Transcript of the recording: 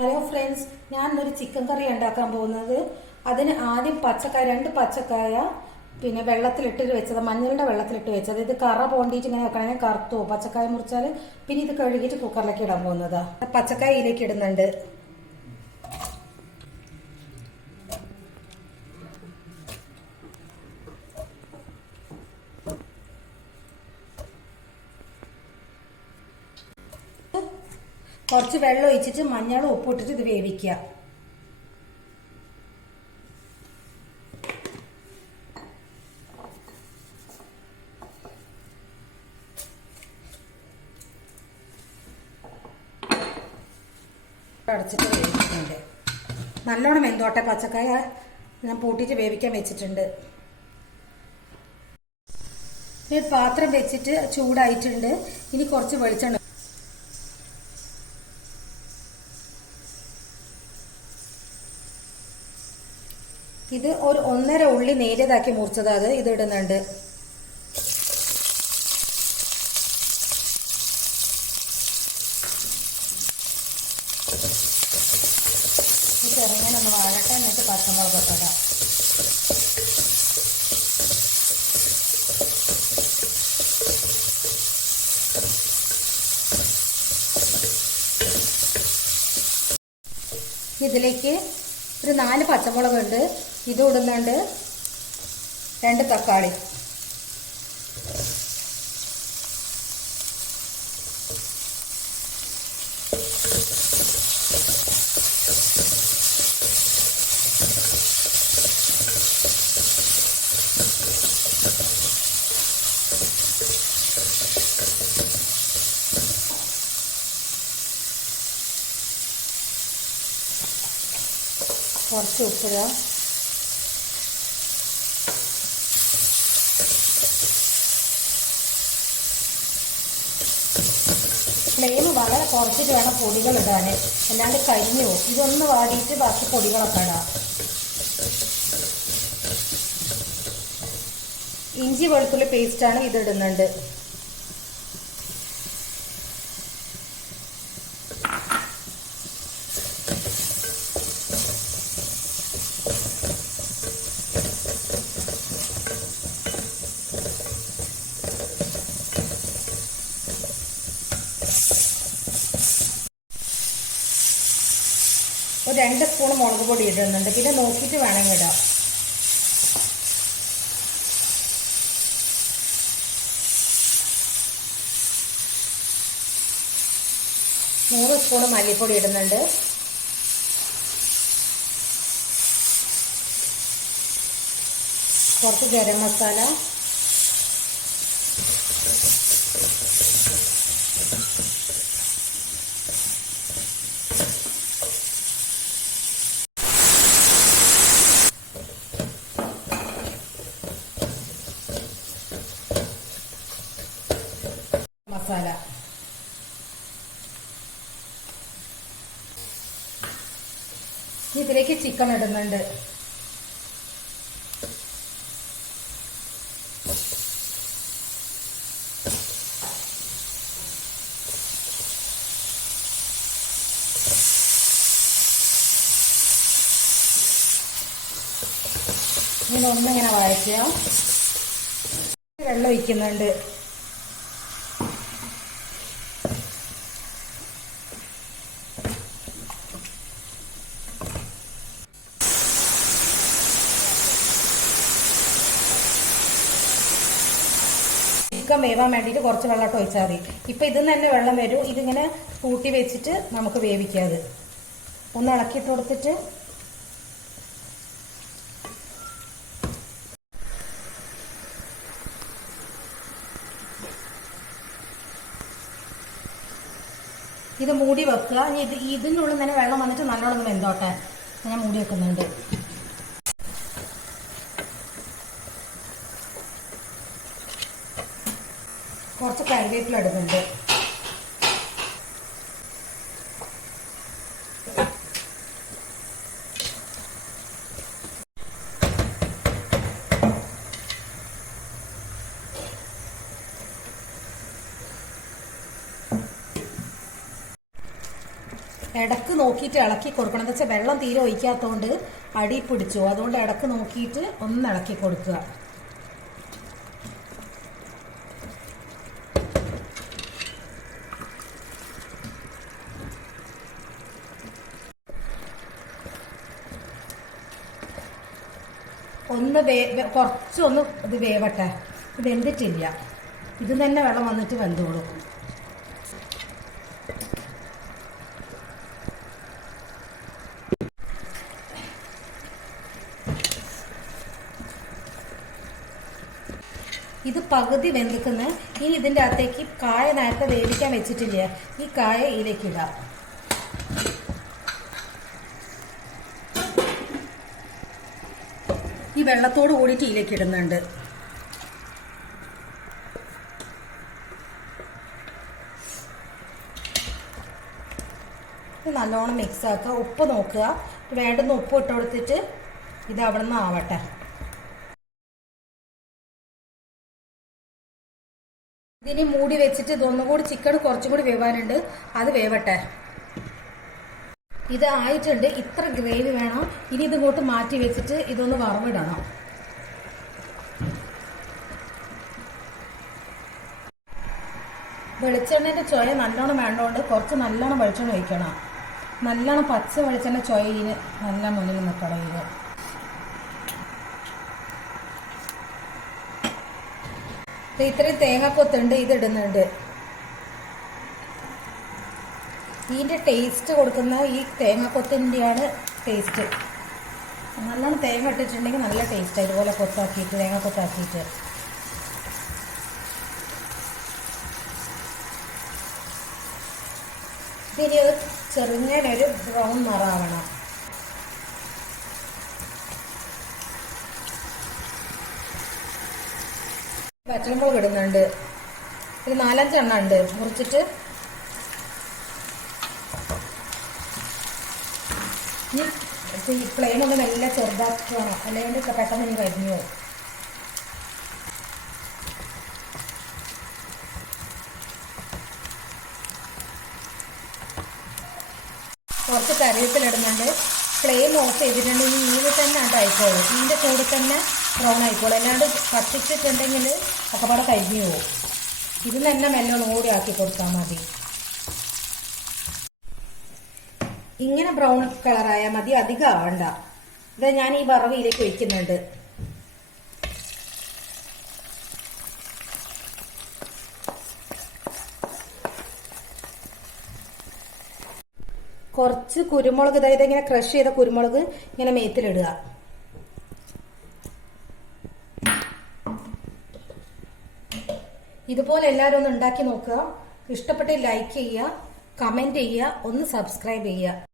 Hello friends, ഞാൻ ഇന്നൊരു chicken കറി ഉണ്ടാക്കാൻ പോകുന്നത്. അതിന് ആദ്യം പച്ചക്കായ, 2 പച്ചക്കായ പിന്നെ വെള്ളത്തിലിട്ട് വെച്ചത്, മഞ്ഞളുടെ വെള്ളത്തിലിട്ട് വെച്ചത്. ഇത് കറ പോണ്ടിട്ട് ഇങ്ങനെ വെക്കണമെങ്കിൽ കറുത്തോ പച്ചക്കായ മുറിച്ചാൽ. പിന്നെ ഇത് കഴുകിയിട്ട് കുക്കറിലേക്ക് ഇടാൻ പോകുന്നതാ. പച്ചക്കായ ഇതിലേക്ക് ഇടുന്നുണ്ട്. കുറച്ച് വെള്ളം ഒഴിച്ചിട്ട് മഞ്ഞളും ഉപ്പിട്ടിട്ട് ഇത് വേവിക്കുക. അടച്ചിട്ട് വേവിക്കുന്നുണ്ട്. നല്ലോണം വെന്തോട്ടെ. പച്ചക്കായ ഞാൻ പൂട്ടിയിട്ട് വേവിക്കാൻ വെച്ചിട്ടുണ്ട്. പാത്രം വെച്ചിട്ട് ചൂടായിട്ടുണ്ട്. ഇനി കുറച്ച് വെളിച്ചെണ്ണ. ഇത് ഒരു 1.5 ഉള്ളി നേരിയതാക്കി മുറിച്ചത്, അത് ഇത് ഇടുന്നുണ്ട്. ചെറുങ്ങനെ ഒന്ന് വാഴട്ടെ, എന്നിട്ട് പച്ചമുളകൊക്കെ ഇടാം. ഇതിലേക്ക് ഒരു 4 പച്ചമുളകുണ്ട്, ഇത് ഇടുന്നുണ്ട്. 2 തക്കാളി. കുറച്ച് ഉപ്പിടുക. ഫ്ലെയിം വളരെ കുറച്ചിട്ട് വേണം പൊടികൾ ഇടാൻ, അല്ലാണ്ട് കരിഞ്ഞു പോകും. ഇതൊന്ന് വാടിയിട്ട് ബാക്കി പൊടികളൊക്കെ ഇടാം. ഇഞ്ചി വെളുത്തുള്ളി പേസ്റ്റാണ് ഇത് ഇടുന്നുണ്ട്. ഒരു 2 സ്പൂൺ മുളക് പൊടി ഇടുന്നുണ്ട്. പിന്നെ നോക്കിയിട്ട് വേണമെങ്കിൽ ഇടാം. മൂന്ന് സ്പൂൺ മല്ലിപ്പൊടി ഇടുന്നുണ്ട്. കുറച്ച് ഗരം മസാല, മസാല. ഇതിലേക്ക് ചിക്കൻ ഇടുന്നുണ്ട്. ഇങ്ങനെ ഒന്നിങ്ങനെ വഴറ്റുക. വെള്ളം ഒഴിക്കുന്നുണ്ട്. ചിക്കൻ വേവാൻ വേണ്ടിയിട്ട് കുറച്ച് വെള്ളം ഒഴിച്ചാൽ മതി. ഇപ്പം ഇതിൽ നിന്ന് തന്നെ വെള്ളം വരും. ഇതിങ്ങനെ കൂട്ടി വെച്ചിട്ട് നമുക്ക് വേവിക്കാതെ ഒന്ന് ഇളക്കിയിട്ട് കൊടുത്തിട്ട് ഇത് മൂടി വെക്കുക. ഇതിനുള്ളിൽ തന്നെ വെള്ളം വന്നിട്ട് നല്ലോണം വെന്തോട്ടെ. ഞാൻ മൂടി വെക്കുന്നുണ്ട്. കുറച്ച് കറിവേപ്പില ഇടുന്നുണ്ട്. ഇടക്ക് നോക്കിയിട്ട് ഇളക്കി കൊടുക്കണം. എന്താ വെച്ചാൽ വെള്ളം തീരെ ഒഴിക്കാത്തതുകൊണ്ട് അടി പിടിച്ചു. അതുകൊണ്ട് ഇടക്ക് നോക്കിയിട്ട് ഒന്ന് ഇളക്കി കൊടുക്കുക. ഒന്ന് കുറച്ചൊന്ന് ഇത് വേവട്ടെ. ഇത് വെന്തിട്ടില്ല. ഇത് തന്നെ വെള്ളം വന്നിട്ട് വെന്തോളും. ഇത് പകുതി വെന്തിക്കുന്ന. ഇനി ഇതിൻ്റെ അകത്തേക്ക് കായ നേരത്തെ വേവിക്കാൻ വെച്ചിട്ടില്ല, ഈ കായ ഇതിലേക്ക് ഇടാം. ഈ വെള്ളത്തോട് കൂടിയിട്ട് ഇതിലേക്ക് ഇടുന്നുണ്ട്. നല്ലോണം മിക്സ് ആക്കുക. ഉപ്പ് നോക്കുക, വേണ്ടുന്ന ഉപ്പ് ഇട്ട് കൊടുത്തിട്ട് ഇത് അവിടെ നിന്ന് ആവട്ടെ. ഇതിനി മൂടി വെച്ചിട്ട് ഇതൊന്നുകൂടി ചിക്കൻ കുറച്ചും കൂടി വേവാനുണ്ട്, അത് വേവട്ടെ. ഇത് ആയിട്ടുണ്ട്. ഇത്ര ഗ്രേവി വേണം. ഇനി ഇതിങ്ങോട്ട് മാറ്റി വെച്ചിട്ട് ഇതൊന്ന് വറവിടണം. വെളിച്ചെണ്ണേൻ്റെ ചുവ നല്ലോണം വേണ്ടതുകൊണ്ട് കുറച്ച് നല്ലോണം വെളിച്ചെണ്ണ ഒഴിക്കണം. നല്ലോണം പച്ച വെളിച്ചെണ്ണ ചുവയിന് നല്ല മുന്നിൽ നിൽക്കണം. ഇത് ഇത്രയും തേങ്ങാക്കൊത്തുണ്ട്, ഇത് ഇടുന്നുണ്ട്. ഇതിൻ്റെ ടേസ്റ്റ് കൊടുക്കുന്ന ഈ തേങ്ങാക്കൊത്തിൻ്റെയാണ് ടേസ്റ്റ്. നല്ലോണം തേങ്ങ ഇട്ടിട്ടുണ്ടെങ്കിൽ നല്ല ടേസ്റ്റ്. ഇതുപോലെ കൊത്താക്കിയിട്ട് തേങ്ങാക്കൊത്താക്കിയിട്ട് ഇനി അത് ചെറുങ്ങനൊരു ബ്രൗൺ നിറാവണം. പച്ചമുളക് ഇടുന്നുണ്ട്. ഒരു 4-5 എണ്ണം ഉണ്ട് മുറിച്ചിട്ട്. ഈ ഫ്ലെയിം ഒന്ന് നല്ല ചെറുതാക്കണം, അല്ലെങ്കിൽ പെട്ടെന്ന് ഇനി കരിഞ്ഞു പോകും. കുറച്ച് കറിവേപ്പിലിടുന്നുണ്ട്. ഫ്ലെയിം ഓഫ് ചെയ്തിട്ടുണ്ടെങ്കിൽ മീനിൽ തന്നെ ആയിക്കോളും. മീനിൻ്റെ കൂടെ തന്നെ ബ്രൗൺ ആയിക്കോളും. അല്ലാണ്ട് കത്തിച്ചിട്ടുണ്ടെങ്കിൽ ഒക്കെപ്പാടെ കരിഞ്ഞു പോകും. ഇത് തന്നെ മെല്ലെ കൂടി ആക്കി കൊടുത്താൽ മതി. ഇങ്ങനെ ബ്രൗൺ കളറായാൽ മതി, അധികം ആവണ്ട. ഇത് ഞാൻ ഈ വറവിയിലേക്ക് ഒഴിക്കുന്നുണ്ട്. കുറച്ച് കുരുമുളക്, അതായത് ഇങ്ങനെ ക്രഷ് ചെയ്ത കുരുമുളക് ഇങ്ങനെ മേത്തിലിടുക. ഇതുപോലെ എല്ലാവരും ഒന്ന് ഉണ്ടാക്കി നോക്കുക. ഇഷ്ടപ്പെട്ട് ലൈക്ക് ചെയ്യുക, കമന്റ് ചെയ്യുക, ഒന്ന് സബ്സ്ക്രൈബ് ചെയ്യുക.